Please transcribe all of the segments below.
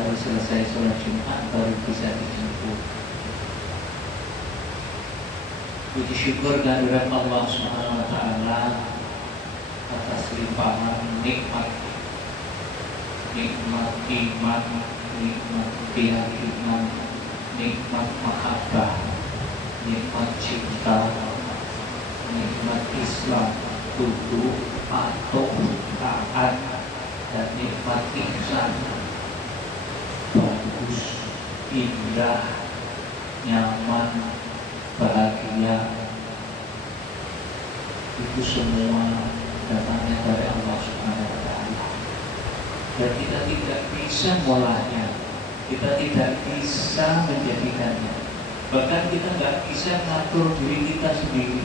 harus selesai sholat Jumat baru bisa dijemput. Puji syukur kehadirat Allah Subhanahu wa Ta'ala atas limpahan nikmat iman, nikmat keyakinan, nikmat mahabbah, nikmat cinta, nikmat Islam, tunduk, patuh, taat, dan nikmat ihsan. Bagus, indah, nyaman, bahagia, itu semua datangnya dari Allah Subhanahu wa Ta'ala. Dan kita tidak bisa mengolahnya, kita tidak bisa menjadikannya, bahkan kita nggak bisa mengatur diri kita sendiri,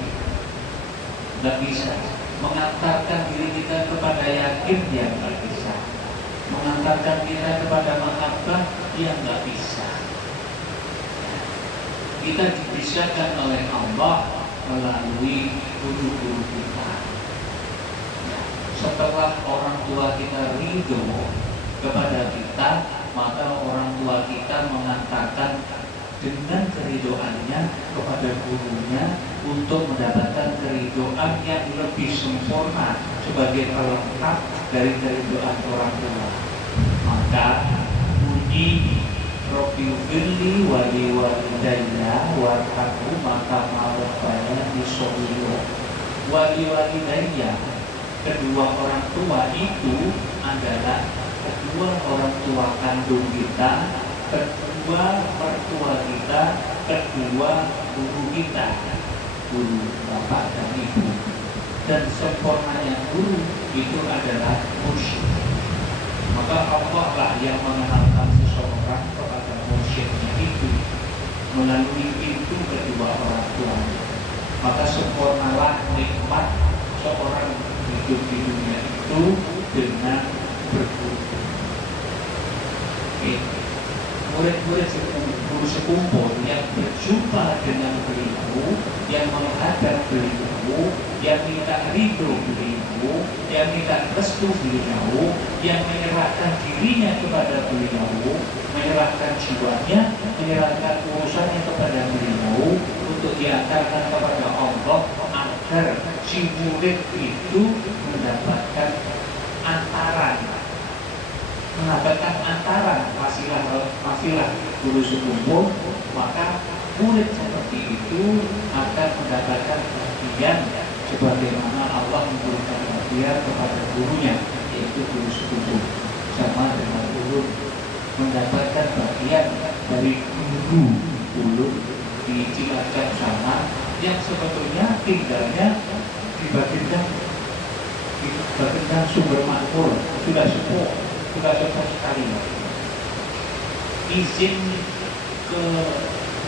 nggak bisa mengantarkan diri kita kepada yakin, yang nggak bisa mengantarkan kita kepada mahabbah, yang nggak bisa. Kita dipisahkan oleh Allah melalui guru-guru kita. Setelah orang tua kita ridho kepada kita, maka orang tua kita mengantarkan dengan keridhoannya kepada gurunya untuk mendapatkan keridhoan yang lebih sempurna sebagai pelengkap dari keridhoan orang tua. Maka bunyi Rabbi firli wali walidayya warhamhu maka mawabaya disawiyah. Wali walidayya, kedua orang tua itu adalah kedua orang tua kandung kita, kedua mertua kita, kedua guru kita, guru bapak dan ibu. Dan sempurnanya guru itu adalah mursyid. Maka Allah lah yang mengenalkan seseorang kepada mursyidnya itu melalui pintu kedua orang tua. Maka sempurnalah nikmat seorang hidup di dunia itu dengan berguru. Murid-murid guru sekumpul yang berjumpa dengan beliau, yang menghadap beliau, yang minta ridho beliau, yang minta restu beliau, yang menyerahkan dirinya kepada beliau, menyerahkan jiwanya, menyerahkan urusannya kepada beliau untuk diantarkan kepada Allah, agar si murid itu mendapatkan antaran, wasilah guru sekumpul. Maka murid seperti itu akan mendapatkan bagian sebagaimana Allah memberikan bagian kepada gurunya, yaitu guru sekumpul. Sama dengan ulun mendapatkan bagian dari guru ulun di Cilacap sana, yang sebetulnya tinggalnya di Baginda Sumber Makmur, sudah sepuh sekali. Izin ke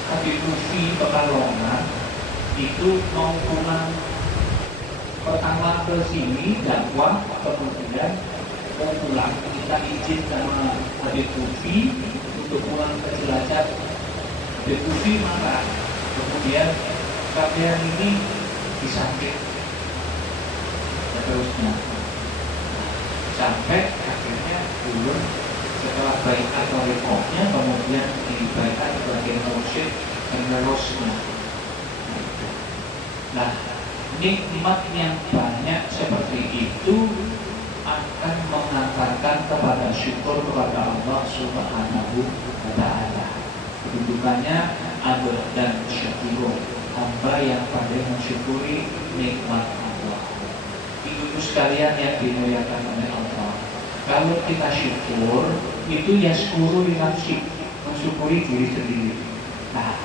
Habib Lutfi Pekalongan itu mau pulang pertama ke sini dakwah, kemudian mau pulang kita izin sama Habib Lutfi untuk pulang ke Cilacap. Habib Lutfi marah, kemudian kalian ini disakit seterusnya, sampai akhirnya ulun setelah baik atau reformnya kemudian dibaikat sebagai mursyid penerusnya. Nah, nikmat yang banyak seperti itu akan mengantarkan kepada syukur kepada Allah Subhanahu wa Ta'ala. Kedudukannya adil dan syukur, hamba yang pandai mensyukuri nikmat Allah. Ibu sekalian yang dimuliakan oleh Allah, kalau kita syukur itu ya syukuru li nafsi, mensyukuri diri sendiri. Nah,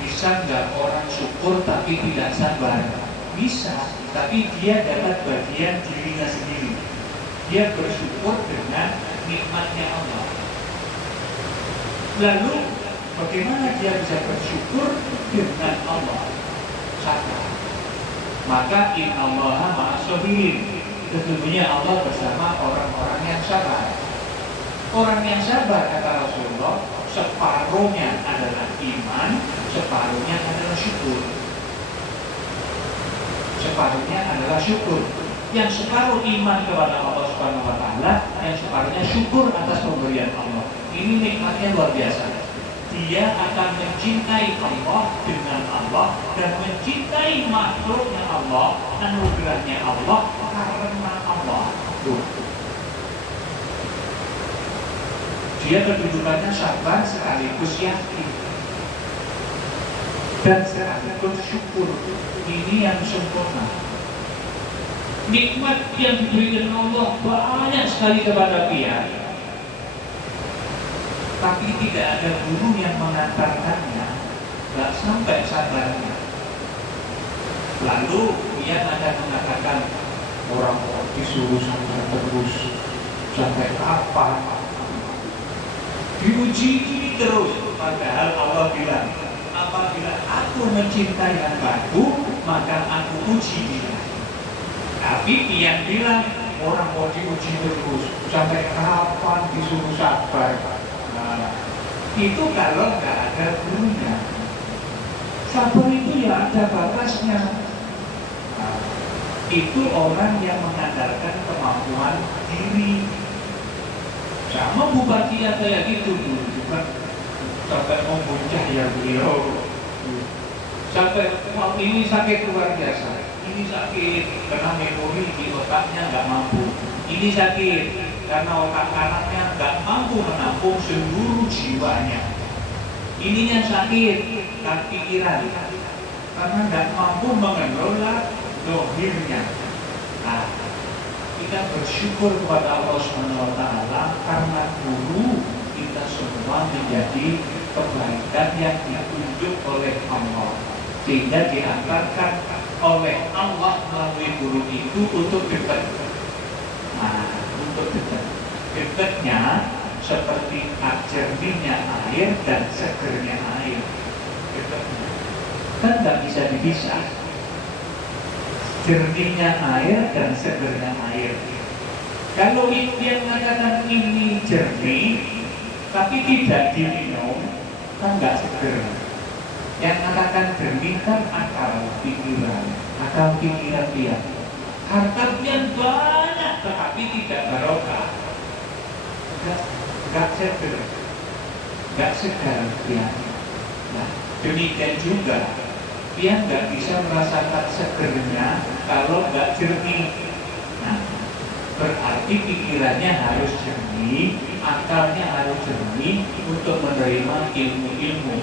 bisa nggak orang syukur tapi tidak sabar? Bisa, tapi dia dapat bagian dirinya sendiri. Dia bersyukur dengan nikmatnya Allah. Lalu bagaimana dia bisa bersyukur dengan Allah? Sabar. Maka innallaha ma'as-sabirin, sesungguhnya Allah bersama orang-orang yang sabar. Orang yang sabar, kata Rasulullah, separuhnya adalah iman, separuhnya adalah syukur. Separuhnya adalah syukur. Yang separuh iman kepada Allah Subhanahu wa Ta'ala, yang separuh artinya syukur atas pemberian Allah. Ini nikmatnya luar biasa. Dia akan mencintai Allah dengan Allah dan mencintai makhluknya Allah, anugerahnya Allah karena Allah. Tuh. Dia kedudukannya sabar sekaligus yakin dan sekaligus syukur. Ini yang sempurna. Nikmat yang diberikan Allah banyak sekali kepada dia, tapi tidak ada guru yang mengantarkannya, nggak sampai sabarnya. Lalu dia akan mengatakan, orang disuruh sampai terus, sampai kapan? Diuji terus, padahal Allah bilang, apabila aku mencintai hambaku, maka aku uji dia. Tapi dia bilang, orang mau diuji terus, sampai kapan disuruh sabar? Nah, itu kalau nggak ada gurunya. Sabar itu ya ada batasnya. Nah, itu orang yang mengandalkan kemampuan diri. Sama bupati yang kayak gitu dulu juga sampai membuncah ya beliau. Sampai ini sakit luar biasa. Ini sakit karena memori di otaknya nggak mampu. Ini sakit karena otak kanannya nggak mampu menampung seluruh jiwanya. Ininya sakit kan pikiran karena nggak mampu mengelola dohirnya. Nah, kita bersyukur kepada Allah SWT karena dulu kita semua menjadi kebaikan yang ditunjuk oleh Allah, sehingga diantarkan oleh Allah melalui guru itu untuk dekat. Nah, untuk dekat. Dekatnya seperti jernihnya air dan segernya air. Dekatnya kan nggak bisa dipisah. Jernihnya air dan segernya air. Kalau dia mengatakan ini jernih, tapi tidak diminum, kan nggak seger. Yang mengatakan jernih kan akal pikiran dia. Hartanya banyak, tetapi tidak barokah. Nggak seger, nggak segar dia. Nah, demikian juga dia nggak bisa merasakan segernya kalau nggak jernih. Nah, berarti pikirannya harus jernih, akalnya harus jernih untuk menerima ilmu-ilmu.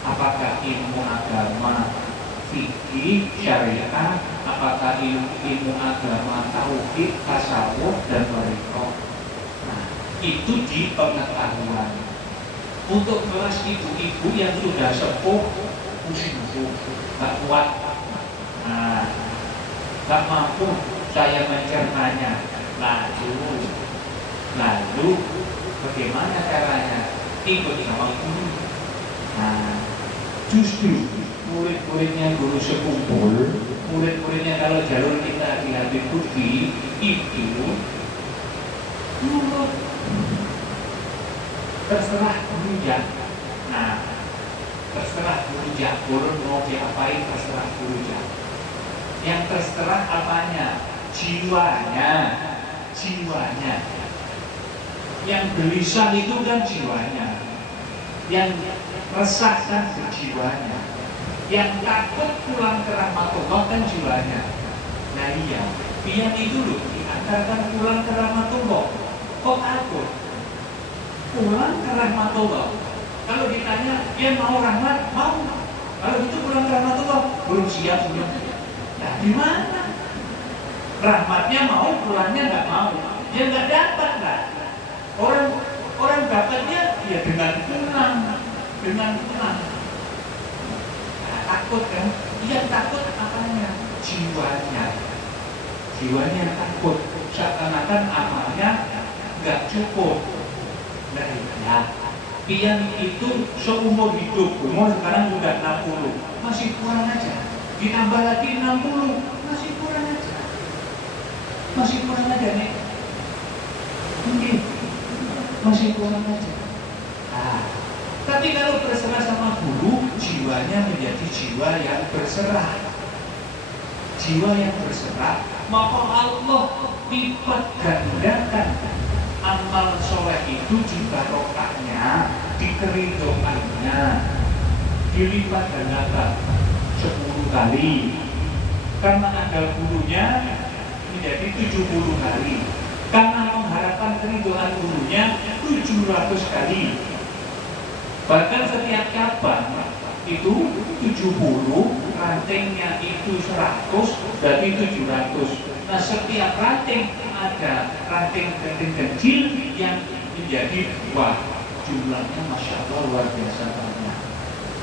Apakah ilmu agama, fikih, syariah, apakah ilmu agama, tauhid, tasawuf, dan thariqah. Nah, itu di pengetahuan. Untuk kelas ibu-ibu yang sudah sepuh, pusing, gak kuat, nah, gak mampu saya mencernanya. Lalu bagaimana caranya? Ikut sama guru. Nah, justru murid-muridnya guru sekumpul, murid-muridnya kalau jalur kita di Habib Lutfi itu nurut, terserah gurunya. Nah, terserah gurunya, guru mau diapain terserah gurunya. Yang terserah apanya? Jiwanya. Yang gelisah itu kan jiwanya. Yang resah kan jiwanya. Yang takut pulang ke rahmatullah kan jiwanya. Nah iya, dia itu loh diantarkan pulang ke rahmatullah. Kok takut? Pulang ke rahmatullah. Kalau ditanya dia mau rahmat, mau. Kalau itu pulang ke rahmatullah, belum siap belum. Nah gimana? Rahmatnya mau, pulangnya nggak mau. Dia nggak dapat lah. Orang dapatnya ya dengan pulang. Nah, takut kan? Dia takut apanya? Jiwanya takut. Seakan-akan amalnya nggak cukup. Nah, ya. Pian itu seumur hidup, umur sekarang sudah 60, masih kurang aja. Ditambah lagi 60, masih kurang aja nih. Mungkin masih kurang aja. Nah, tapi kalau berserah sama guru, jiwanya menjadi jiwa yang berserah. Jiwa yang berserah, maka Allah lipat gandakan Amal soleh itu di barokahnya, di keridoannya, dilipat gandakan 10 kali. Karena ada gurunya menjadi 70 kali. Karena mengharapkan keridoan gurunya 700 kali. Bahkan setiap cabang itu 70, rantingnya itu 100, berarti 700. Nah, setiap ranting ada ranting-ranting kecil yang menjadi wah, jumlahnya Masya Allah luar biasa banyak.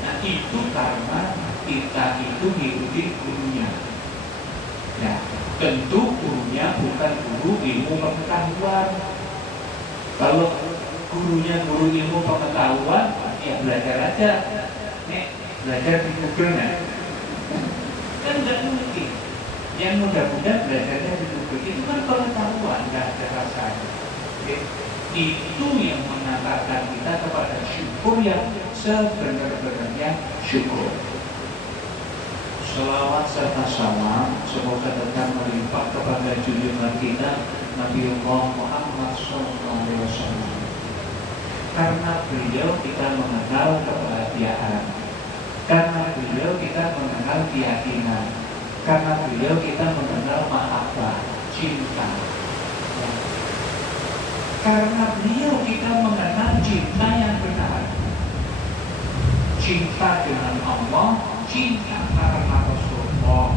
Nah, itu karena kita itu mengikuti gurunya. Ya, tentu gurunya bukan guru ilmu pengetahuan. Kalau gurunya guru ilmu pengetahuan, ya belajar aja. Nih, belajar di Google ya. Kan nggak mungkin. Yang mudah-mudah belajarnya di Google itu kan pengetahuan, nggak ada rasanya. Itu yang mengantarkan kita kepada syukur yang sebenar-benarnya syukur. Selawat serta salam semoga tetap melimpah kepada junjungan kita Nabiullah Muhammad SAW. Karena beliau kita mengenal kebahagiaan, karena beliau kita mengenal keyakinan, karena beliau kita mengenal mahabbah, cinta. Karena beliau kita mengenal cinta yang benar, cinta dengan Allah, cinta karena Rasulullah.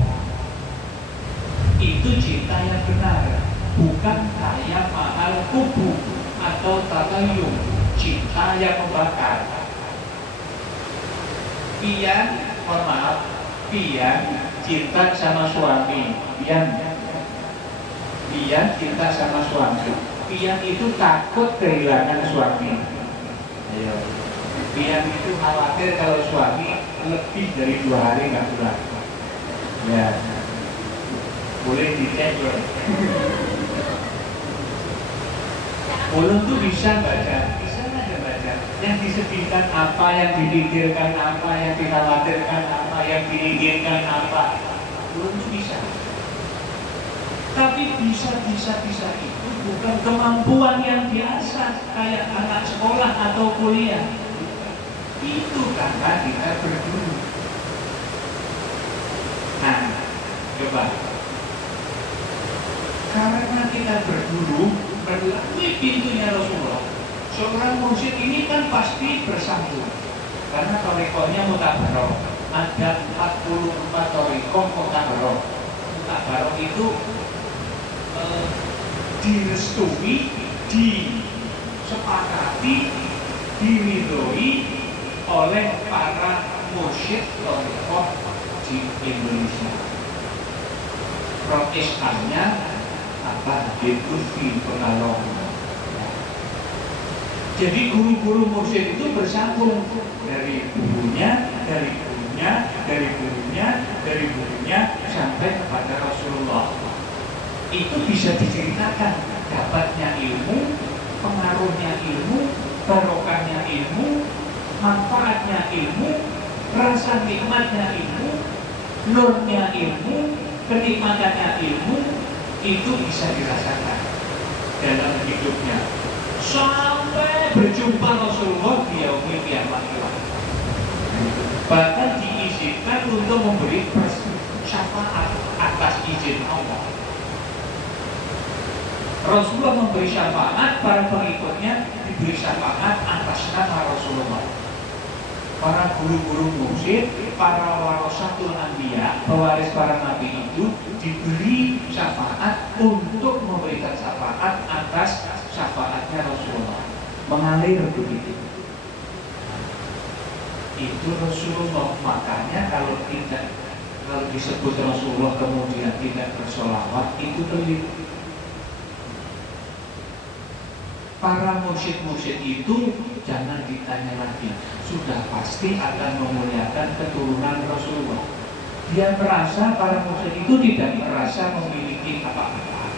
Itu cinta yang benar, bukan kayak mahal kubu atau tatayum, cinta yang membakar. Pian, mohon maaf, pian cinta sama suami, pian cinta sama suami. Pian itu takut kehilangan suami. Ayo. Pian itu khawatir kalau suami lebih dari 2 hari nggak pulang. Ya, boleh dicek ya. Ulun tuh bisa baca, bisa aja baca. Yang disedihkan apa, yang dipikirkan apa, yang dikhawatirkan apa, yang diinginkan apa. Ulun tuh bisa. Tapi bisa itu bukan kemampuan yang biasa kayak anak sekolah atau kuliah. Itu karena kita berguru. Nah, coba. Karena kita berguru melalui pintunya Rasulullah. Seorang mursyid ini kan pasti bersambung. Karena thariqahnya mutabaroh. Ada 44 thariqah mutabaroh. Mutabaroh itu direstui, disepakati, diridhoi oleh para mursyid thariqah di Indonesia. Protestannya apa? Diskusi pengalaman. Jadi guru-guru mursyid itu bersambung dari gurunya, dari gurunya, dari gurunya, dari gurunya sampai kepada Rasulullah. Itu bisa diceritakan dapatnya ilmu, pengaruhnya ilmu, barokahnya ilmu, manfaatnya ilmu, rasa nikmatnya ilmu, nurnya ilmu, kenikmatannya ilmu, itu bisa dirasakan dalam hidupnya sampai berjumpa Rasulullah di yaumil qiyamah. Bahkan diizinkan untuk memberi syafaat atas izin Allah. Rasulullah memberi syafaat, para pengikutnya diberi syafaat atas nama Rasulullah. Para guru-guru mursyid, para warasatul anbiya, pewaris para nabi itu diberi syafaat untuk memberikan syafaat atas syafaatnya Rasulullah. Mengalir begitu. Itu Rasulullah. Makanya kalau disebut Rasulullah kemudian tidak bersolawat, itu keliru. Para mursyid-mursyid itu jangan ditanya lagi, sudah pasti akan memuliakan keturunan Rasulullah. Dia merasa, para mursyid itu tidak merasa memiliki apa-apa,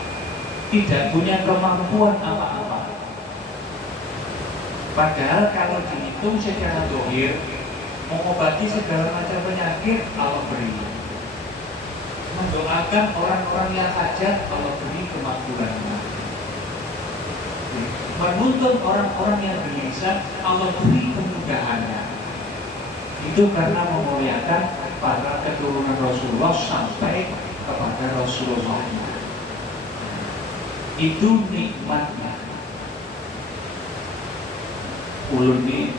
tidak punya kemampuan apa-apa. Padahal kalau dihitung secara zahir, mengobati segala macam penyakit Allah beri. Mendoakan orang-orang yang hajat Allah beri kemakbulannya. menuntun orang-orang yang berlisan, Allah beri kemudahannya. Itu karena memuliakan para keturunan Rasulullah sampai kepada Rasulullah. Itu nikmatnya. Ulun ini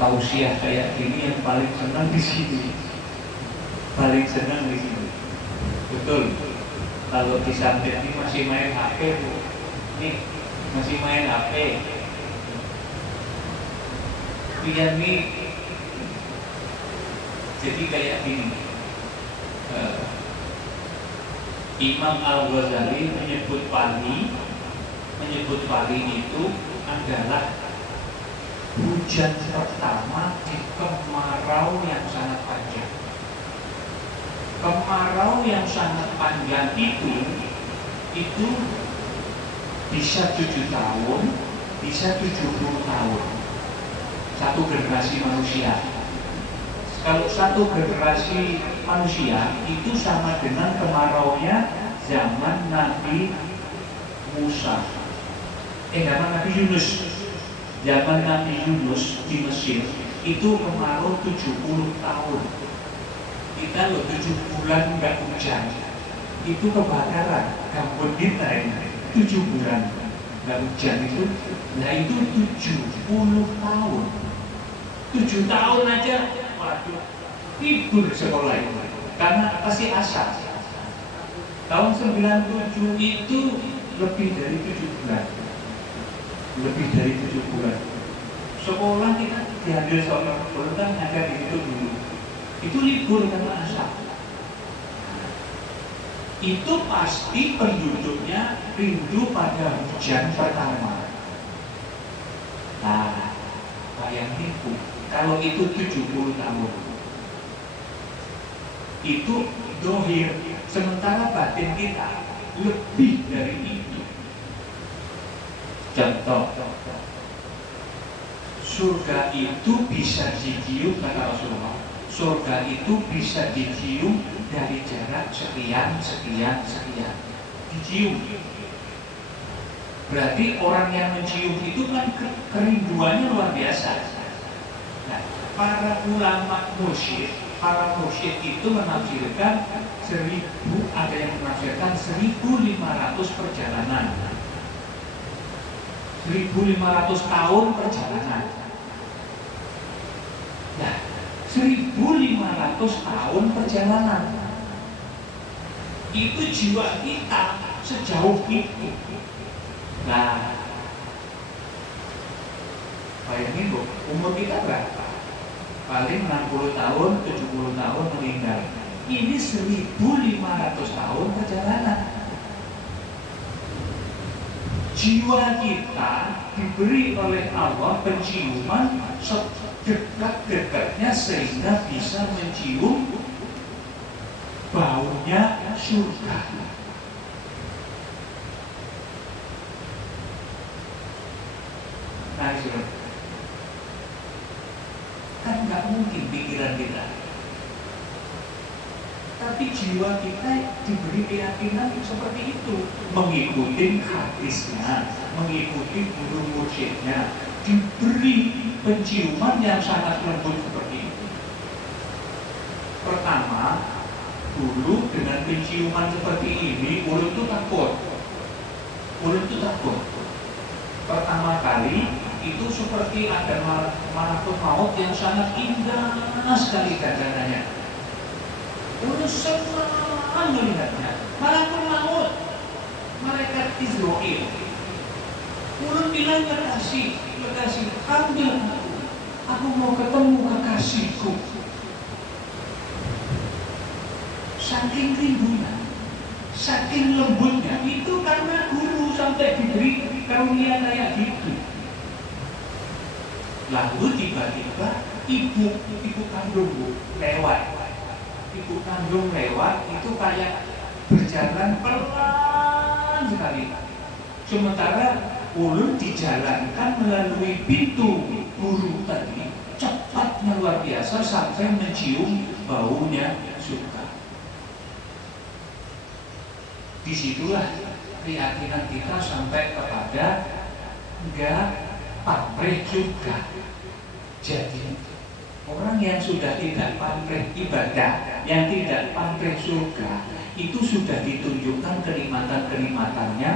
tausiah kayak gini yang paling senang di sini. Paling senang di sini. Betul. Kalau di samping ini masih main HP, nih masih main HP. Pian nih, jadi kayak gini. Imam Al-Ghazali menyebut wali itu adalah hujan pertama di kemarau yang sangat panjang. Kemarau yang sangat panjang itu bisa 7 tahun, bisa 70 tahun. Satu generasi manusia. Kalau satu generasi manusia itu sama dengan kemaraunya zaman Nabi Musa. Zaman Nabi Yunus. Zaman Nabi Yunus di Mesir itu kemarau 70 tahun. Kita 7 bulan nggak hujan. Itu kebakaran. Gambut kita ini 7 bulan nggak hujan itu. Nah itu 70 tahun. 7 tahun aja. Waduh, tidur sekolah itu karena pasti asap. Tahun 97 itu lebih dari 7 bulan. Lebih dari 7 bulan. Sekolah kita diambil seorang guru kan ada di situ dulu. Itu libur karena asap. Itu pasti penduduknya rindu pada hujan pertama. Nah, bayangin kalau itu 70 tahun itu dohir, sementara batin kita lebih dari itu. Contoh, surga itu bisa dicium, kata Rasulullah. Surga itu bisa dicium dari jarak sekian. Dicium. Berarti orang yang mencium itu kan kerinduannya luar biasa. Nah, para ulama mursyid itu menafsirkan 1000, ada yang menafsirkan 1500 perjalanan. 1500 tahun perjalanan. Nah, 1500 tahun perjalanan. Itu jiwa kita sejauh itu. Nah, bayangin Bu, umur kita berapa? Paling 60 tahun, 70 tahun meninggal. Ini 1500 tahun perjalanan. Jiwa kita diberi oleh Allah penciuman sedekat-dekatnya sehingga bisa mencium baunya surga. Nah, kan nggak mungkin pikiran kita, tapi jiwa kita diberi keyakinan seperti itu, mengikuti hadisnya, mengikuti guru mursyidnya, diberi penciuman yang sangat lembut seperti itu. Pertama, dulu dengan penciuman seperti ini, ulun itu takut. Pertama kali itu seperti ada malakut maut yang sangat indah sekali dandanannya. Ulun senang melihatnya. Malakut maut, malaikat Israil. Ulun bilang kekasih, ambil aku mau ketemu kekasihku. Saking rindunya, saking lembutnya, itu karena guru sampai diberi karunia kayak gitu. Lalu tiba-tiba ibu kandung lewat. Ibu kandung lewat itu kayak berjalan pelan sekali. Sementara ulun dijalankan melalui pintu guru tadi, cepatnya luar biasa sampai mencium baunya surga. Disitulah keyakinan kita sampai kepada enggak pamrih juga. Jadi orang yang sudah tidak pamrih ibadah, yang tidak pamrih surga, itu sudah ditunjukkan kenikmatan-kenikmatannya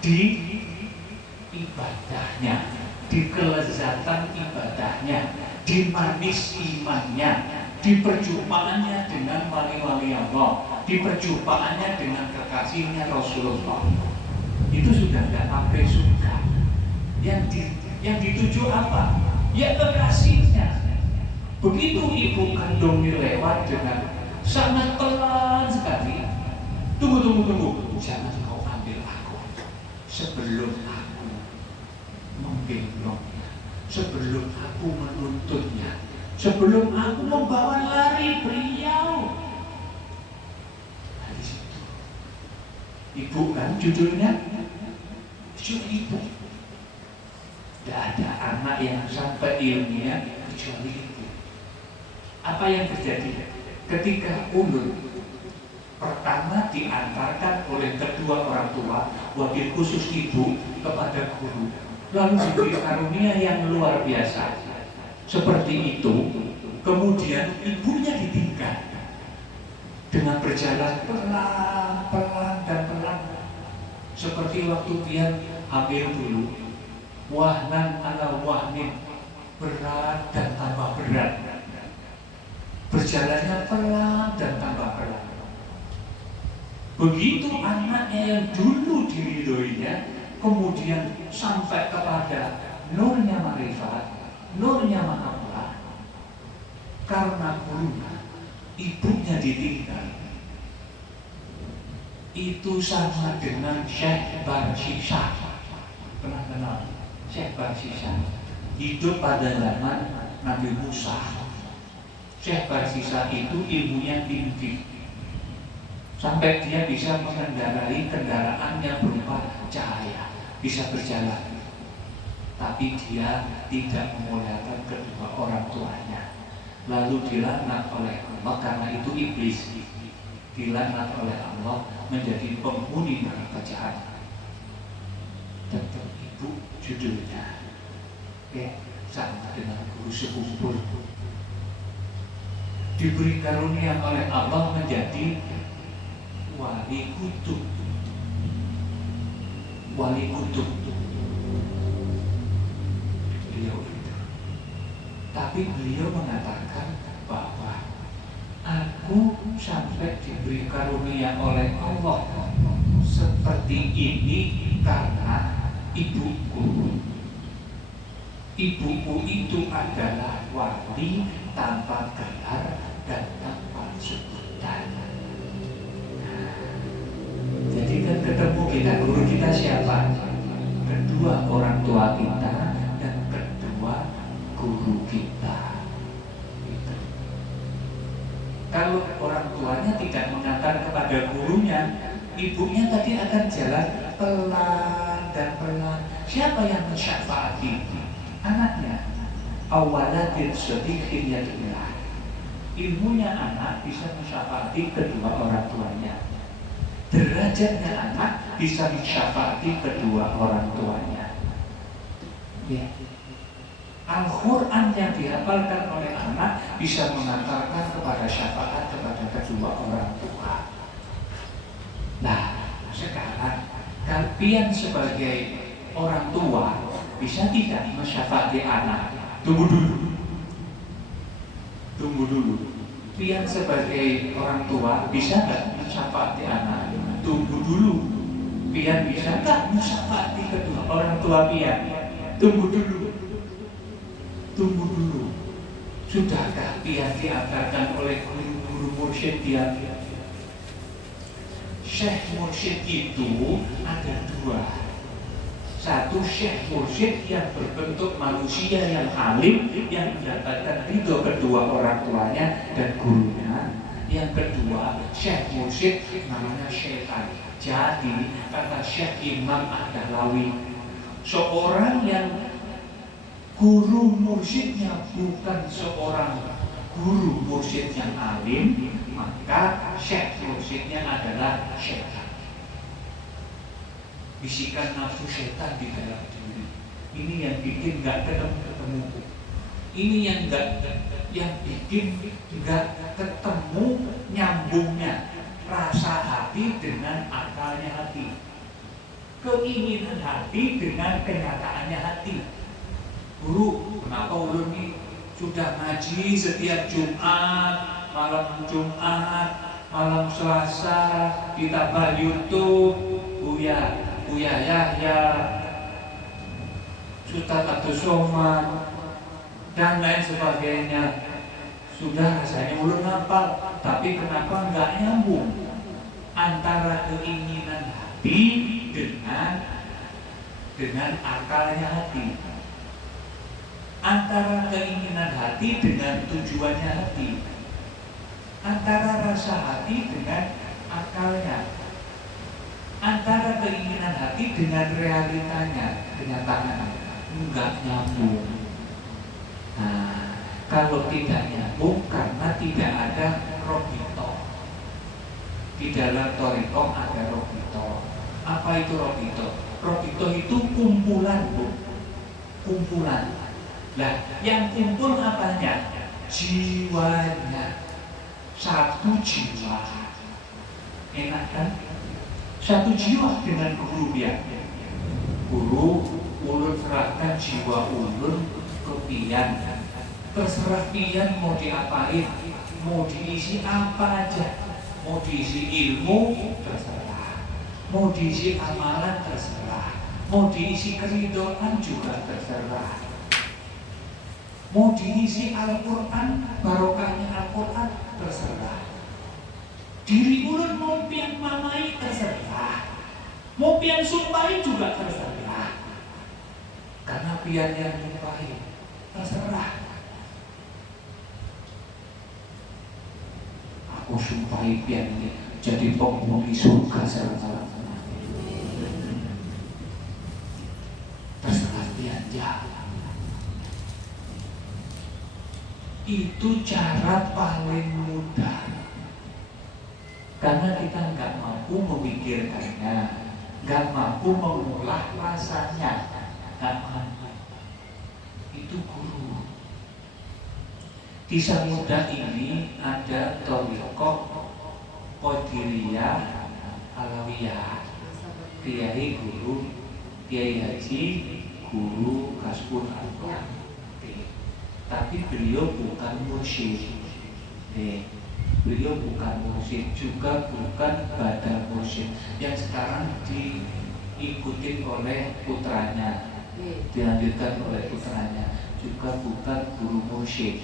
di ibadahnya, di kelezatan ibadahnya, di manis imannya, di perjumpaannya dengan wali-wali Allah, di perjumpaannya dengan kekasihnya Rasulullah. Itu sudah tidak pamrih surga. Yang dituju apa? Ya kekasihnya. Begitu ibu kandungnya lewat dengan sangat pelan sekali. Tunggu. Jangan kau ambil aku sebelum aku menggendongnya, sebelum aku menuntutnya, sebelum aku membawa lari beliau. Nah, di situ. Ibu kan judulnya ibu. Tidak ada anak yang sampai ilmunya kecuali itu. Apa yang terjadi ketika ulun pertama diantarkan oleh kedua orang tua, wabil khusus ibu, kepada guru, lalu diberi karunia yang luar biasa seperti itu, kemudian ibunya ditinggal dengan berjalan pelan dan pelan, seperti waktu dia hamil dulu, wahnan ala wahnin, berat dan tambah berat, berjalannya pelan dan tambah pelan. Begitu anaknya yang dulu diridhoinya kemudian sampai kepada nurnya ma'rifat, nurnya mahabbah, karena gurunya, ibunya ditinggal. Itu sama dengan Syekh Barsisa. Pernah kenal Syekh Barsisa? Hidup pada zaman Nabi Musa. Syekh Barsisa itu ilmunya tinggi, sampai dia bisa mengendarai kendaraan yang berupa cahaya, bisa berjalan. Tapi dia tidak memuliakan kedua orang tuanya. Lalu dilaknat oleh Allah, karena itu iblis dilaknat oleh Allah menjadi penghuni neraka jahanam. Tetap ibu judulnya, sama dengan guru sekumpul. Diberi karunia oleh Allah menjadi wali kutub. Wali kutub beliau itu. Tapi beliau mengatakan bahwa aku sampai diberi karunia oleh Allah seperti ini karena ibuku. Ibuku itu adalah wali tanpa gelar dan tanpa sebutan. Jadi kan ketemu kita, guru kita siapa? Kedua orang tua kita dan kedua guru kita. Gitu. Kalau orang tuanya tidak mengantar kepada gurunya, ibunya tadi akan jalan pelan dan pelan. Siapa yang mensyafaati? Anaknya. Awalatin sedikit yadillah. Ilmunya anak bisa mensyafaati kedua orang tuanya. Derajatnya anak bisa mensyafaati kedua orang tuanya. Ya. Al-Quran yang dihafalkan oleh anak bisa mengantarkan kepada syafaat kepada kedua orang tua. Nah, sekarang kalian sebagai orang tua bisa tidak mensyafaati anak? Tunggu dulu. Kalian sebagai orang tua bisa nggak mensyafaati anak? Tunggu dulu. Kalian bisa nggak mensyafaati kedua orang tua kalian? Tunggu dulu. Sudahkah kalian diantarkan oleh guru-guru mursyid kalian? Syekh mursyid itu ada dua. Satu, syekh mursyid yang berbentuk manusia yang alim, yang mendapatkan ridho kedua orang tuanya dan gurunya. Yang kedua, syekh mursyid namanya syaitan. Jadi kata Syekh Imam Ad-Dahlawi, seorang yang guru mursyidnya bukan seorang guru mursyid yang alim, maka syekh mursyidnya adalah syaitan. Bisikan nafsu setan di dalam diri. Ini yang bikin nggak ketemu. Ini yang bikin nggak ketemu nyambungnya rasa hati dengan akalnya hati, keinginan hati dengan kenyataannya hati. Guru, kenapa ulun nih sudah ngaji setiap Jumat, malam Selasa, ditambah YouTube, Buya Yahya, Ustaz Abdul Somad, dan lain sebagainya. Sudah rasanya ulun hafal, tapi kenapa nggak nyambung antara keinginan hati dengan akalnya hati, antara keinginan hati dengan tujuannya hati, antara rasa hati dengan akalnya, antara keinginan hati dengan realitanya, kenyataannya. Nggak nyambung. Nah, kalau tidak nyambung karena tidak ada robito. Di dalam thariqah ada robito. Apa itu robito? Robito itu kumpulan, Bu. Kumpulan. Nah, yang kumpul apanya? Jiwanya. Satu jiwa. Enak kan? Satu jiwa dengan guru dia. Guru, ulun serahkan jiwa ulun ke pian. Terserah pian mau diapain, mau diisi apa aja, mau diisi ilmu terserah, mau diisi amalan terserah, mau diisi keridhaan juga terserah, mau diisi Al-Quran, barokahnya Al-Quran terserah. Diri ulun mau pian mamai terserah, mau pian sumpahi juga terserah, karena pian yang sumpahi terserah. Aku sumpahi pian ini jadi penghuni surga selama-lamanya. Terserah pian jalan. Itu cara paling mudah. Karena kita nggak mampu memikirkannya, nggak mampu mengolah rasanya, nggak mampu. Itu guru. Di Samudra ini ada thariqah Qadiriyah Alawiyah, Kiai Guru Kiai Haji Guru Kasbul Anwar. Tapi beliau bukan mursyid. Beliau bukan mursyid, juga bukan badal mursyid yang sekarang diikuti oleh putranya, dilanjutkan oleh putranya, juga bukan guru mursyid.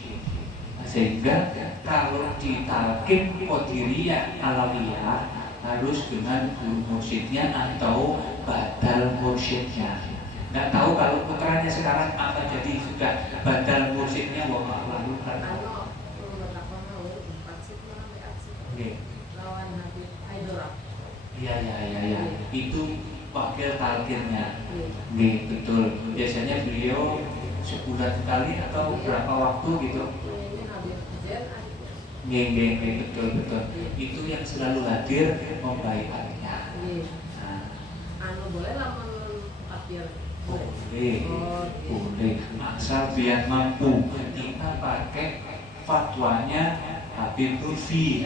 Sehingga kalau ditalkin Qadiriyah Alawiyah harus dengan guru mursyidnya atau badal mursyidnya. Nggak tahu kalau putranya sekarang apa jadi sudah badal mursyidnya, wallahu a'lam. Lawan Habib Haidara. Iya. Itu wakil talkinnya. Betul. Biasanya beliau sebulan sekali atau berapa waktu gitu. Betul. Itu yang selalu hadir membaiatnya. Boleh lamun takbir. Boleh. Asal biar mampu. Kita pakai fatwanya Habib Lutfi.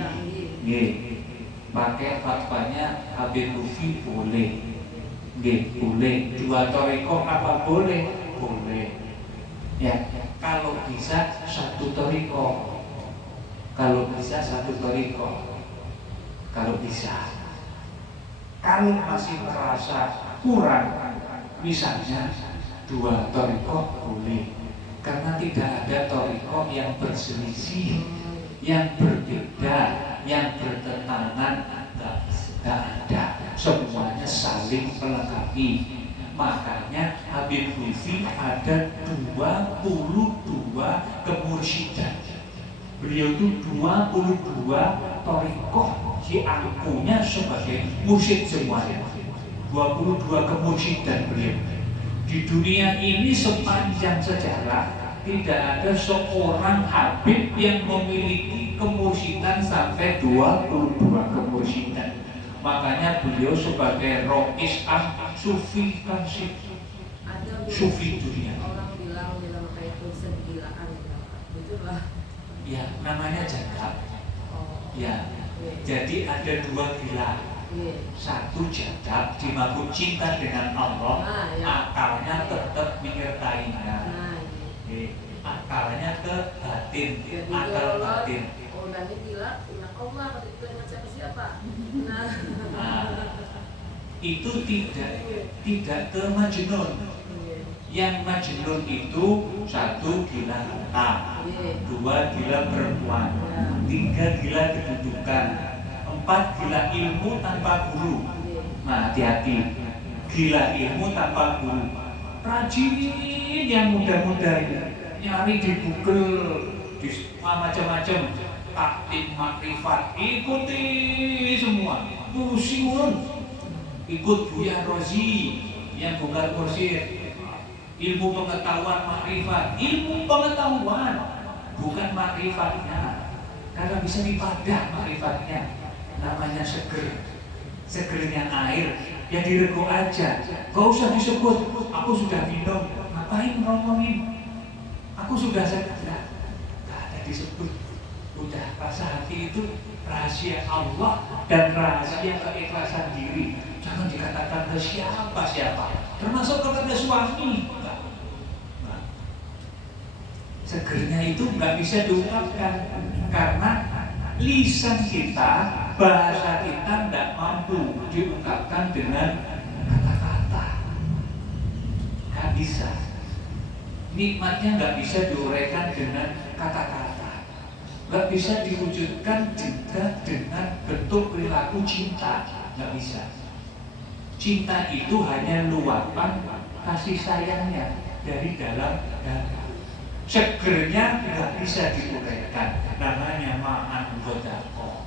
Pakai fatwanya Habib Lutfi boleh. Boleh. Dua thariqah apa boleh? Boleh. Ya, kalau bisa satu thariqah. Kalau bisa satu thariqah. Kalau bisa. Kalau masih merasa kurang, misalnya dua thariqah boleh. Karena tidak ada thariqah yang berselisih, yang berbeda, yang bertentangan, tidak ada. Semuanya saling melengkapi. Makanya Habib Lutfi ada 22 kemursyidhan. Beliau itu 22 thariqah diakunya sebagai mursyid semuanya. 22 kemursyidhan beliau. Di dunia ini sepanjang sejarah tidak ada seorang habib yang memiliki kemursyidhan sampai 22 kemursyidhan. Makanya beliau sebagai Rois Sufi Kansip. sufi dunia. Orang bilang mereka itu segilaan, itulah. Ya, namanya jadab. Oh. Ya, Iya. jadi ada dua gila. Iya. Satu jadab dimabuk cinta dengan Allah, Nah, ya. akalnya tetap menyertainya. Nah, iya. Akalnya ke batin, Jadi akal Allah, batin. oh dan ini gila, ya Allah, kalau itu dengan siapa? Nah, Nah, itu tidak ke majnun. iya. Yang majnun itu satu gila harta, Iya. dua gila perempuan, Ya. tiga gila kedudukan, empat gila ilmu tanpa guru. Iya. Nah, hati-hati, gila ilmu tanpa guru. Rajin yang muda-muda nyari di Google, di macam-macam, taktik makrifat, ikuti semua. Pusing, ikut Buya Rozi yang bukan mursyid. Ilmu pengetahuan makrifat, ilmu pengetahuan bukan makrifatnya, karena bisa dipadah makrifatnya. Namanya segernya air ya dirego aja, gak usah disebut aku sudah minum, ngapain ngomongin aku sudah seger, gak ada disebut. Udah, rasa hati itu rahasia Allah dan rahasia keikhlasan diri. Jangan dikatakan ke siapa-siapa, termasuk kepada suami. Nah, segernya itu nggak bisa diungkapkan karena lisan kita, bahasa kita nggak mampu diungkapkan dengan kata-kata. Nggak bisa. Nikmatnya nggak bisa diuraikan dengan kata-kata. Nggak bisa diwujudkan juga dengan bentuk perilaku cinta. Nggak bisa. Cinta itu hanya luapan kasih sayangnya dari dalam dada. Segernya nggak bisa diuraikan. Namanya ma'an godako.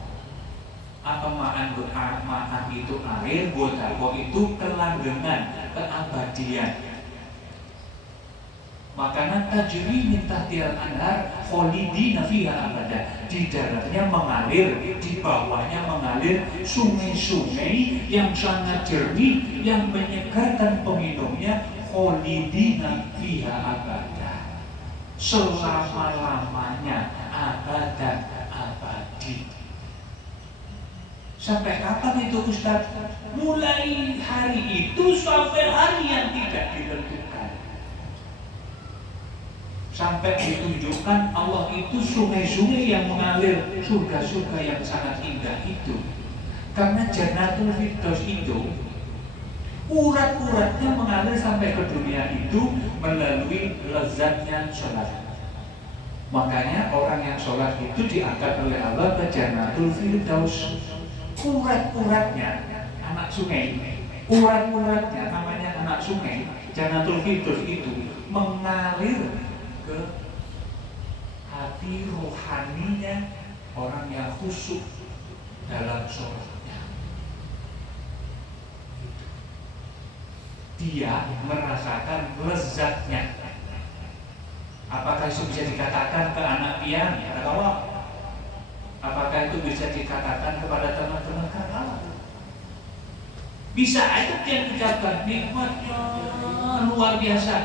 Apa ma'an godako? Ma'an itu air, godako itu kelanggengan, keabadian. Makanya tajri min tahtihal anhar khalidina fiha abada. Di dalamnya mengalir, di bawahnya mengalir sungai-sungai yang sangat jernih yang menyegarkan peminumnya, khalidina fiha abada. Selama-lamanya, abadan abadi. Sampai kapan itu Ustaz? Mulai hari itu sampai hari yang tidak ditentukan. Sampai ditunjukkan Allah itu sungai-sungai yang mengalir, surga-surga yang sangat indah itu. Karena Jannatul Firdaus itu urat-uratnya mengalir sampai ke dunia itu melalui lezatnya sholat. Makanya orang yang sholat itu diangkat oleh Allah ke Jannatul Firdaus. Urat-uratnya anak sungai, urat-uratnya namanya anak sungai, Jannatul Firdaus itu mengalir ke hati rohaninya orang yang khusyuk dalam sholatnya. Dia merasakan lezatnya. Apakah itu bisa dikatakan ke anak pian? Ya, kalau apakah itu bisa dikatakan kepada teman-teman kakak? Bisa aja dia ucapkan nikmatnya luar biasa.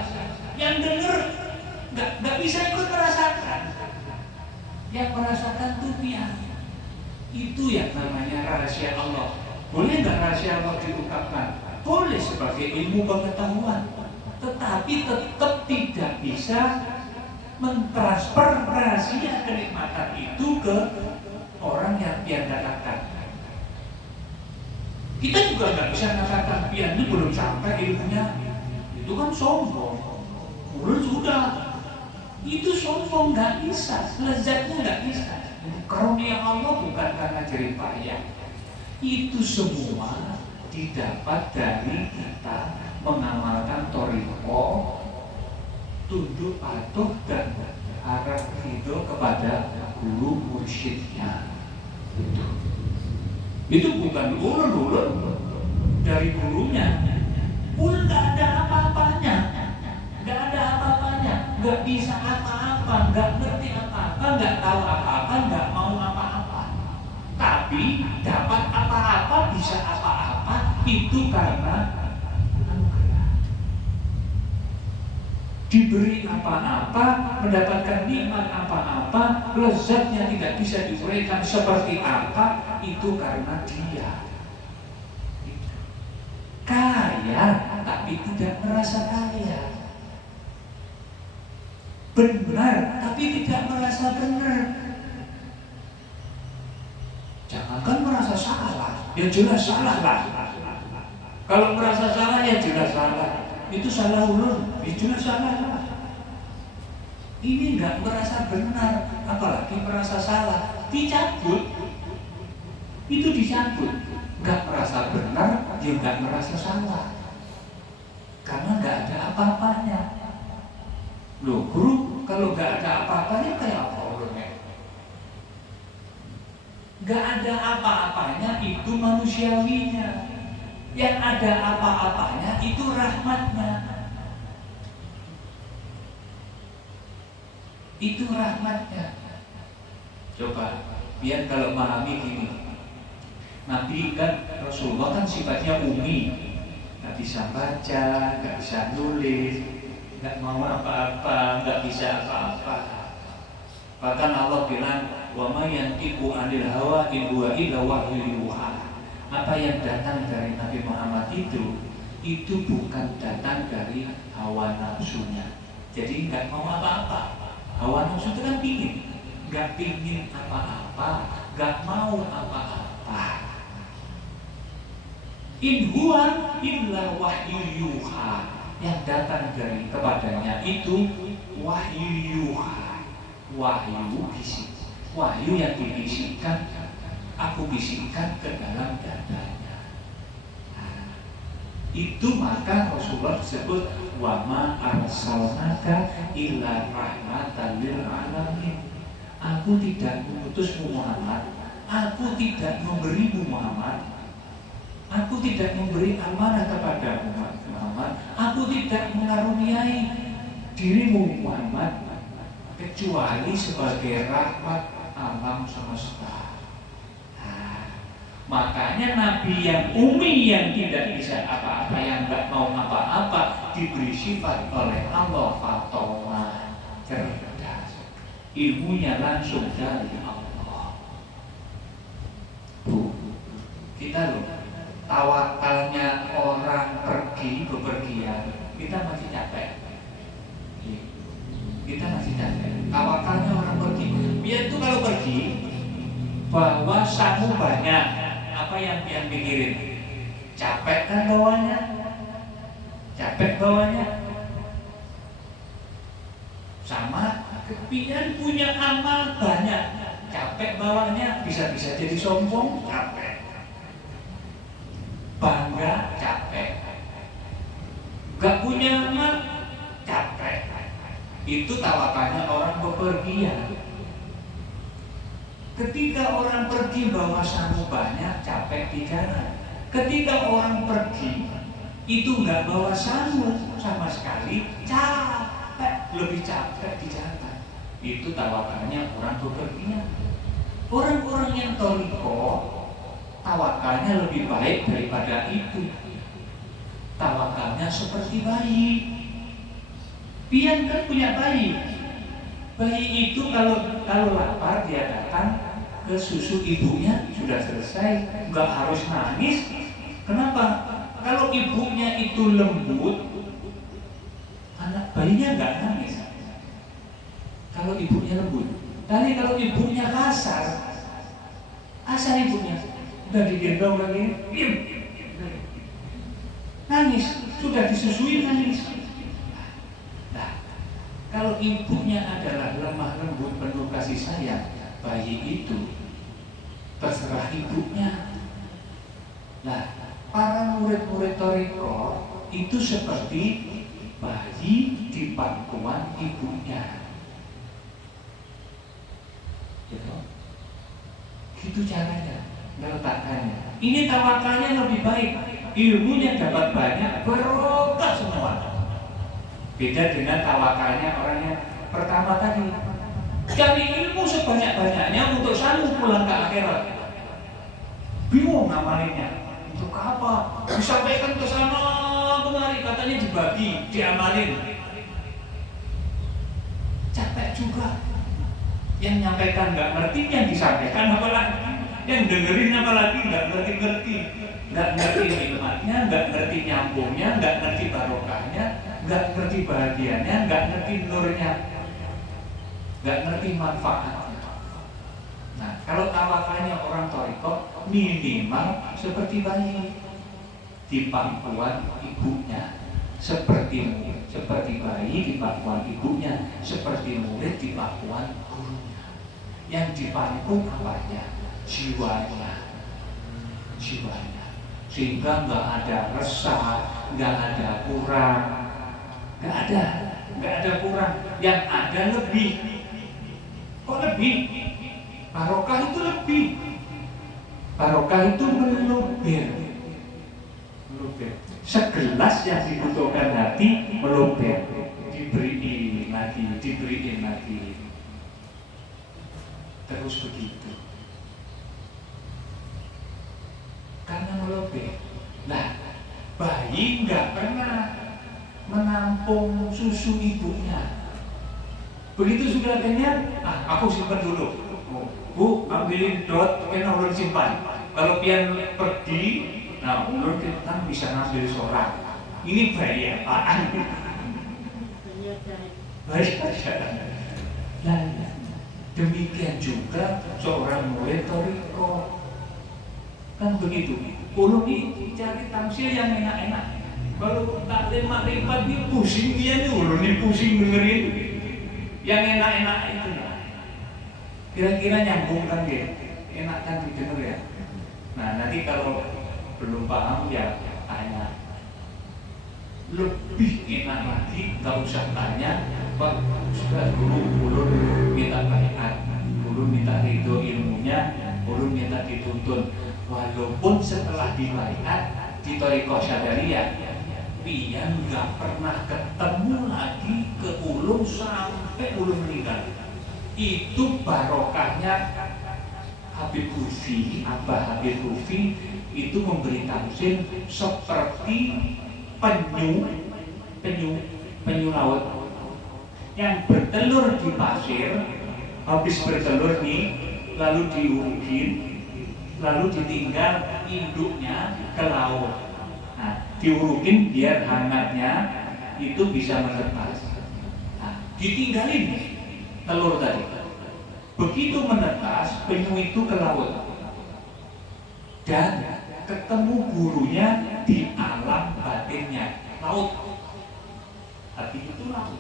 Yang dengar nggak bisa ikut merasakan. Yang merasakan tuh pian. Itu yang namanya rahasia Allah. Boleh nggak rahasia Allah diungkapkan? Boleh sebagai ilmu pengetahuan, tetapi tetap tidak bisa mentransfer rahasia kenikmatan itu ke orang yang pian katakan. Kita juga nggak bisa mengatakan pian ini belum sampai ilmunya. Itu kan sombong. Ulun sudah. Itu sombong, nggak bisa. Lezatnya nggak bisa. Karunia Allah bukan karena jerih payah. Itu semua didapat dari kita mengamalkan thariqah, tunduk patuh dan harap ridho kepada guru mursyidnya. Itu bukan ulun dari gurunya. Ulun nggak ada apa-apanya, nggak bisa apa-apa, nggak ngerti apa-apa, nggak tahu apa-apa, nggak mau apa-apa. Tapi dapat apa-apa, bisa apa-apa, itu karena anugerah. diberi apa-apa, mendapatkan nikmat apa-apa, lezatnya tidak bisa diuraikan seperti apa, itu karena dia kaya tapi tidak merasa kaya, benar tapi tidak merasa benar. Jangankan merasa salah, ya jelas salah lah. Kalau merasa salah ya jelas salah. Itu salah ulun, itu salah. Ini nggak merasa benar, apalagi merasa salah, dicabut. Itu dicabut. Nggak merasa benar, dia nggak merasa salah. Karena nggak ada apa-apanya. Loh, guru, kalau nggak ada apa-apanya kayak apa ulunnya? Nggak ada apa-apanya itu manusiawinya. Yang ada apa-apanya itu rahmatnya. Itu rahmatnya. Coba, biar kalau memahami gini. Nabi kan, Rasulullah kan sifatnya umi, nggak bisa baca, nggak bisa nulis, nggak mau apa-apa, nggak bisa apa-apa. Bahkan Allah bilang, wa ma yantiqu 'anil hawa in huwa illa wahyun yuha. Apa yang datang dari Nabi Muhammad itu bukan datang dari hawa nafsunya. Jadi nggak mau apa-apa. Hawa nafsu itu kan pingin, nggak pingin apa-apa, nggak mau apa-apa. In huwa illa wahyu yuha. Yang datang dari kepadanya itu wahyu yuha. Wahyu bisik. Wahyu yang dibisikkan, aku bisikkan ke dalam dadanya. Nah, itu maka Rasulullah disebut wa ma arsalnaka illa rahmatan lil alamin. Aku tidak mengutusmu Muhammad, aku tidak memberimu Muhammad, aku tidak memberi amanah kepada Muhammad, aku tidak mengaruniai dirimu Muhammad kecuali sebagai rahmat alam semesta. Makanya Nabi yang umi, yang tidak bisa apa-apa, yang nggak mau apa-apa, diberi sifat oleh Allah fatonah, cerdas, ilmunya langsung dari Allah. Kita loh, tawakalnya orang pergi bepergian, kita masih capek. Kita masih capek. Tawakalnya orang pergi, dia itu kalau pergi bawa samu banyak, apa yang dia pikirin? Capek kan bawanya? Capek bawanya? Sama, kepian punya amal banyak, capek bawanya, bisa-bisa jadi sombong, capek. Bangga, capek. Gak punya amal, capek. Itu tawakalnya orang bepergian. Ketika orang pergi bawa samu banyak, capek di jalan. Ketika orang pergi itu nggak bawa samu sama sekali, capek, lebih capek di jalan. Itu tawakalnya orang bepergian. Orang-orang yang toriko, tawakalnya lebih baik daripada itu. Tawakalnya seperti bayi. Pian kan punya bayi. Bayi itu kalau lapar dia datang ke susu ibunya, sudah selesai, nggak harus nangis. Kenapa? Kalau ibunya itu lembut, anak bayinya nggak nangis. Kalau ibunya lembut. Tapi kalau ibunya kasar ibunya, udah digendong lagi, nangis, sudah disusui nangis. Kalau ibunya adalah lemah lembut penuh kasih sayang, bayi itu terserah ibunya. Nah, para murid-murid Thariqah itu seperti bayi di pangkuan ibunya. Gitu caranya meletakkannya. Ini tawakalnya lebih baik, ilmunya dapat banyak, barokah semua. Beda dengan tawakalnya orang yang pertama tadi, cari ilmu sebanyak-banyaknya untuk selalu pulang ke akhirat. Bingung ngamalinnya. Untuk apa? Disampaikan ke sana kemari, katanya dibagi, diamalin. capek juga. Yang nyampaikan nggak ngerti, yang disampaikan apalagi, yang dengerin apalagi nggak ngerti-ngerti, nggak ngerti nikmatnya, nggak ngerti nyambungnya, nggak ngerti barokahnya, nggak ngerti bahagianya, nggak ngerti nurnya, nggak ngerti manfaatnya. Nah, kalau tawakalnya orang thariqah minimal seperti bayi di pangkuan ibunya, seperti bayi di pangkuan ibunya, seperti murid di pangkuan gurunya. Yang dipangku apanya? Jiwanya, sehingga nggak ada resah, nggak ada kurang, nggak ada kurang, yang ada lebih. Kok lebih? Barokah itu lebih. Barokah itu meluber. Segelas yang dibutuhkan hati meluber, diberiin lagi, terus begitu. Karena meluber. Nah, bayi nggak pernah menampung susu ibunya. Begitu sudah kenyang, aku simpan dulu. Bu, ambilin dot, kena ulun simpan. Kalau pian pergi, nah ulun kan bisa ngambil seorang. Ini bayi apaan? Bayi ajaran. Nah, demikian juga seorang murid thariqah. Kan begitu. Ulun ini cari tamsil yang enak-enak. Kalau taklim makrifat dia pusing, dia nih ulun ini pusing dengerin yang enak-enak itu. Kira-kira nyambung kan dia, enak kan didengar ya. Nah nanti kalau belum paham ya tanya. Lebih enak lagi, nggak usah tanya. Pak, sudah dulu ulun minta baiat, ulun minta ridho ilmunya, ulun minta dituntun. Walaupun setelah dibaiat di thariqah Syadzaliyah, pian nggak pernah ketemu lagi ke ulun sampai ulun meninggal. Itu barokahnya Habib Hufi, Abah Habib Hufi itu memberi tamsil seperti penyu laut yang bertelur di pasir, habis bertelur nih lalu diurukin, lalu ditinggal induknya ke laut. Nah, diurukin biar hangatnya itu bisa menetas. Nah, ditinggalin telur tadi. Begitu menetas, penyu itu ke laut dan ketemu gurunya di alam batinnya, laut. Hati itu laut.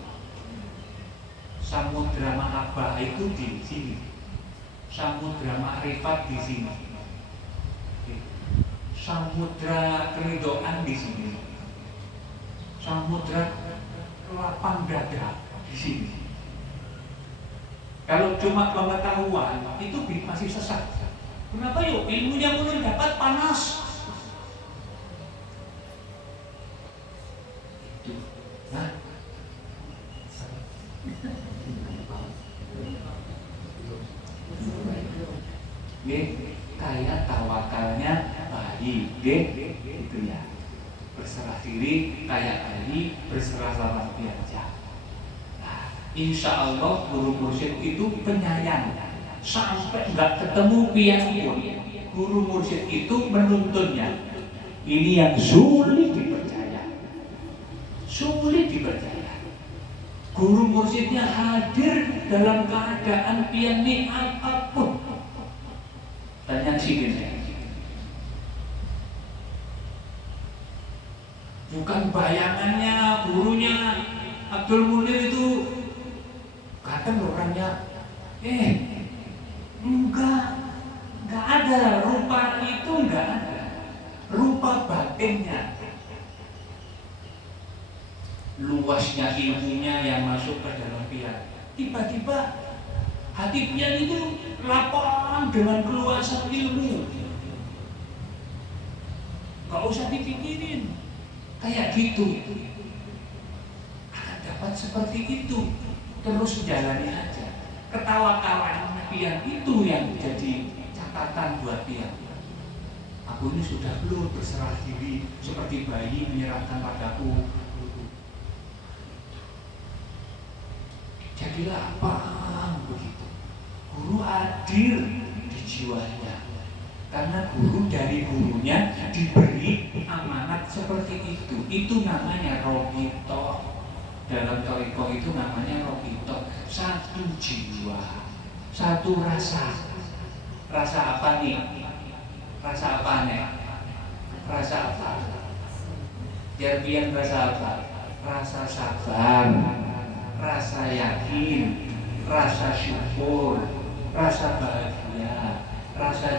Samudra mahabbah itu di sini. Samudra ma'rifat di sini. Samudra keridoan di sini. Samudra lapang dada di sini. Kalau cuma pengetahuan itu masih sesat. Kenapa yuk? Ilmunya belum dapat panas. Nah, kayak tawakalnya bayi, itu ya. Berserah diri kayak bayi, berserah sama biasa. Insya Allah guru mursyid itu penyayang, sampai nggak ketemu pian pun guru mursyid itu menuntunnya. Ini yang sulit dipercaya, guru mursyidnya hadir dalam keadaan pian ini apapun. Tanya sih gini, bukan bayangannya gurunya Abdul Munir itu kata orangnya, enggak ada rupa itu, enggak ada rupa batinnya, luasnya ilmunya yang masuk ke dalam pian. Tiba-tiba hati pian itu lapang dengan keluasan ilmu, enggak usah dipikirin, kayak gitu. Akan dapat seperti itu. Terus jalani aja. Ketawakalan pian itu yang jadi catatan buat pian. Aku ini sudah belum berserah diri seperti bayi menyerahkan padaku. Jadi jadi lapang begitu. Guru hadir di jiwanya, karena guru dari gurunya diberi amanat seperti itu. Itu namanya robito. Dalam toriko itu namanya robito. Satu jiwa, satu rasa. Rasa apa nih? Rasa apa nih? Rasa apa? Jarbian rasa apa? Rasa sabar, rasa yakin, rasa syukur, rasa bahagia, rasa